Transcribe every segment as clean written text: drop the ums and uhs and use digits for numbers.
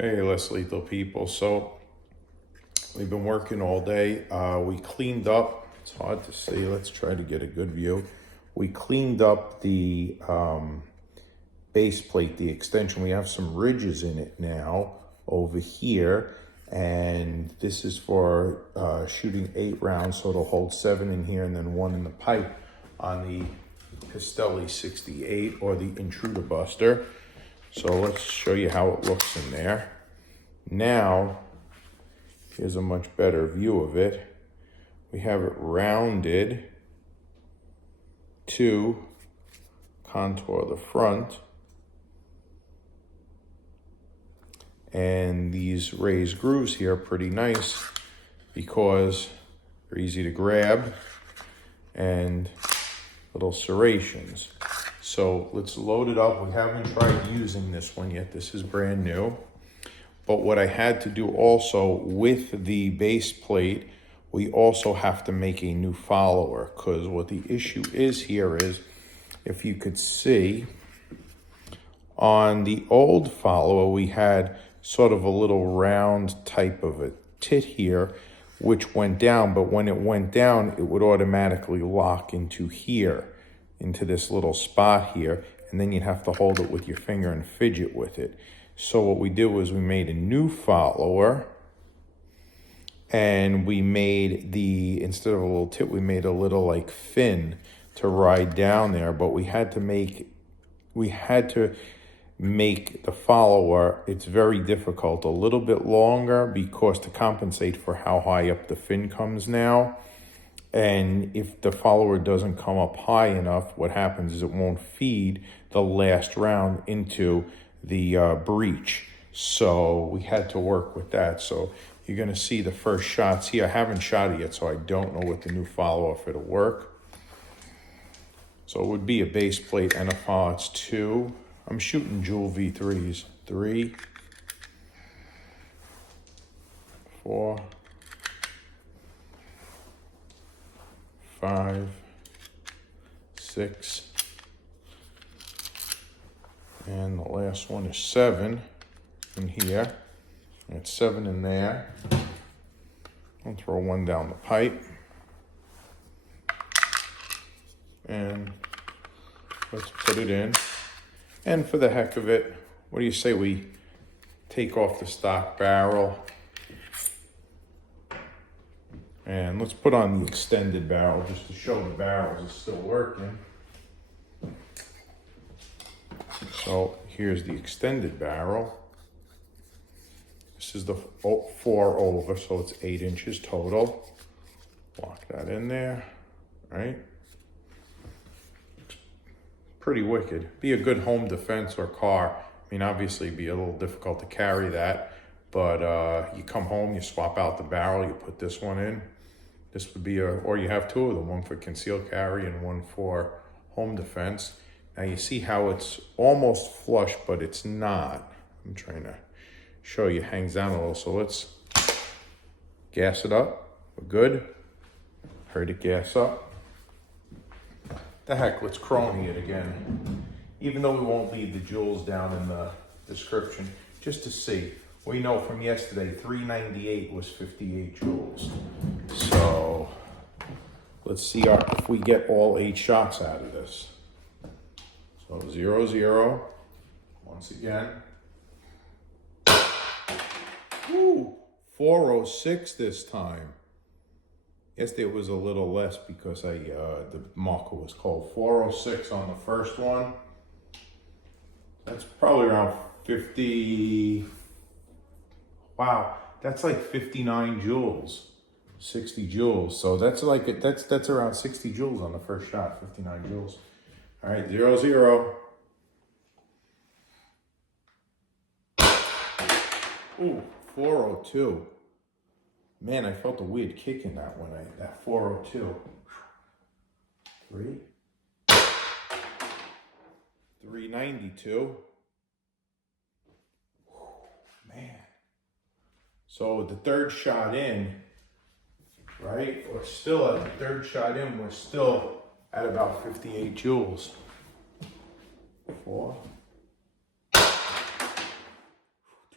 Hey, less lethal people. So we've been working all day. We cleaned up. It's hard to see. Let's try to get a good view. We cleaned up the base plate, the extension. We have some ridges in it now over here. And this is for shooting 8 rounds. So it'll hold 7 in here and then 1 in the pipe on the Pistelle 68 or the Intrubuster. So let's show you how it looks in there. Now, here's a much better view of it. We have it rounded to contour the front. And these raised grooves here are pretty nice because they're easy to grab and little serrations. So let's load it up. We haven't tried using this one yet. This is brand new. But what I had to do also with the base plate, we also have to make a new follower, because what the issue is here is, if you could see, on the old follower, we had sort of a little round type of a tit here, which went down, but when it went down, it would automatically lock into here, into this little spot here, and then you'd have to hold it with your finger and fidget with it. So what we did was we made a new follower, and we made instead of a little tip, we made a little like fin to ride down there, but we had to make the follower, it's very difficult, a little bit longer, because to compensate for how high up the fin comes now. And if the follower doesn't come up high enough, what happens is it won't feed the last round into the breech. So we had to work with that. So you're gonna see the first shots here. I haven't shot it yet, so I don't know what the new follower, if it'll work. So it would be a base plate and a follower. It's 2. I'm shooting Joule V3s. 3, 4, 5, 6, and the last one is 7 in here. And it's 7 in there. I'll throw 1 down the pipe. And let's put it in. And for the heck of it, what do you say we take off the stock barrel? And let's put on the extended barrel just to show the barrels is still working. So here's the extended barrel. This is the 4 over, so it's 8 inches total. Lock that in there, right? Pretty wicked. Be a good home defense or car. I mean, obviously it'd be a little difficult to carry that, but you come home, you swap out the barrel, you put this one in. This would be or you have 2 of them, 1 for concealed carry and 1 for home defense. Now you see how it's almost flush, but it's not. I'm trying to show you, hangs down a little. So let's gas it up. We're good. Heard it gas up. The heck, let's crony it again. Even though we won't leave the joules down in the description, just to see. We know from yesterday, 398 was 58 joules. So let's see if we get all 8 shots out of this. So 0, 0, once again. Woo, 406 this time. Yesterday it was a little less because the marker was cold. 406 on the first one. That's probably around 50. Wow, that's like 59 joules, 60 joules. So that's like that's around 60 joules on the first shot, 59 joules. All right, 0, 0. Ooh, 402. Man, I felt a weird kick in that one, that 402. 3. 392. Man. So the third shot in, right? We're still at the third shot in, we're still at about 58 joules. 4.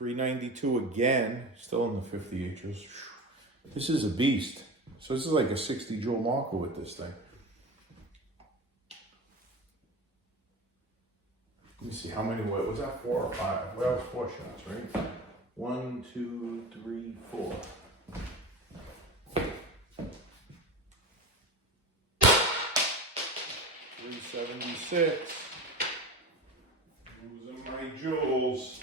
392 again, still in the 50 inches. This is a beast. So this is like a 60 joule marker with this thing. Let me see, how many, what was that, 4 or 5? Well, that was 4 shots, right? 1, 2, 3, 4. 376. Losing my joules.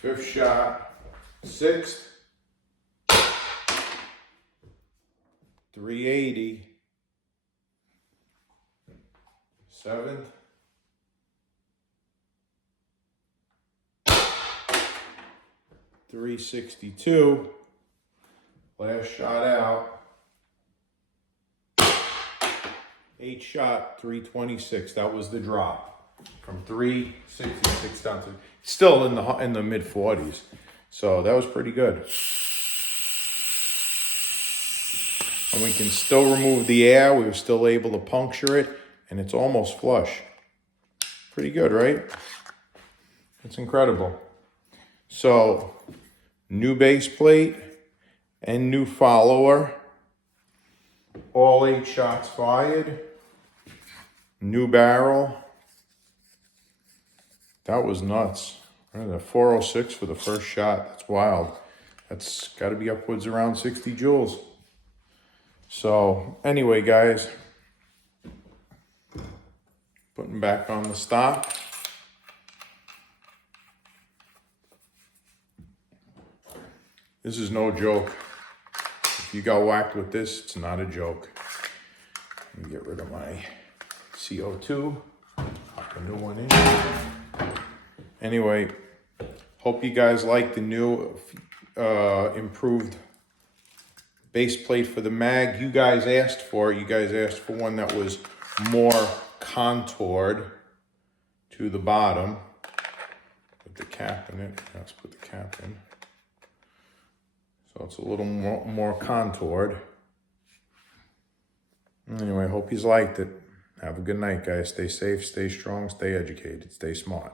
Fifth shot, 6th, 380, 7th, 362, last shot out, 8th shot, 326. That was the drop from 366 down to still in the mid 40s. So that was pretty good. And we can still remove the air. We were still able to puncture it, and it's almost flush. Pretty good, right? It's incredible. So, new base plate and new follower. All 8 shots fired. New barrel. That was nuts. The 406 for the first shot. That's wild. That's got to be upwards around 60 joules. So, anyway, guys. Putting back on the stock. This is no joke. If you got whacked with this, it's not a joke. Let me get rid of my CO2. Pop a new one in. Anyway, hope you guys like the new improved base plate for the mag. You guys asked for it. You guys asked for one that was more contoured to the bottom. Put the cap in it. Let's put the cap in. So it's a little more contoured. Anyway, hope you liked it. Have a good night, guys. Stay safe, stay strong, stay educated, stay smart.